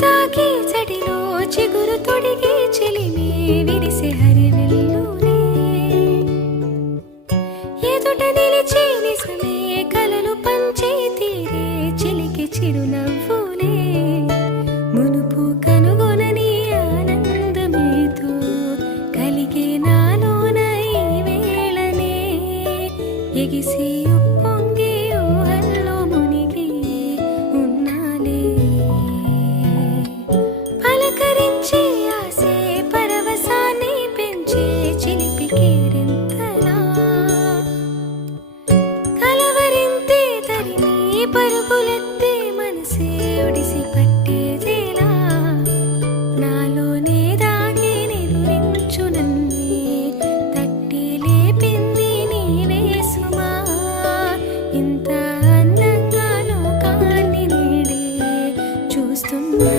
తాకి చడిలో చిగురు తొడిగి చెలిమి విరిసే హరివెల్లులే ఎదుట నిలిచి నిజమే కలలు పంచే తీరే చిలికి చిరునవ్వులే మునుపు కనుగొనని ఆనందమేతో కలిగే నాలోన ఈ వేళనే ఎగిసి ఉప్పొంగి ఊహల్లో మునిగి ఉన్నాలే పలకరించే ఆసే పరవశాన్ని పెంచే చిలిపి కేరింతలా కలవరింతే తరిమి పరుగులెత్తే మనసే ఒడిసి పట్టేదేలా నాలోనే దాగి నిదురించు నన్నే తట్టి లేపింది నీవే సుమా ఇంత అందంగా లోకాన్ని నేడే చూస్తున్నా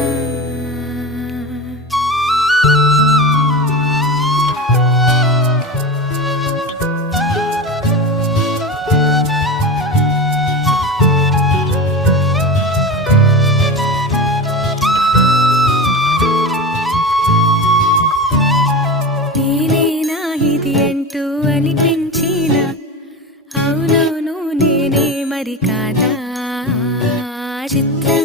నేనేనా ఇది అంటూ అనిపించిన అవునవును నేనే మరి కాదా చిత్రం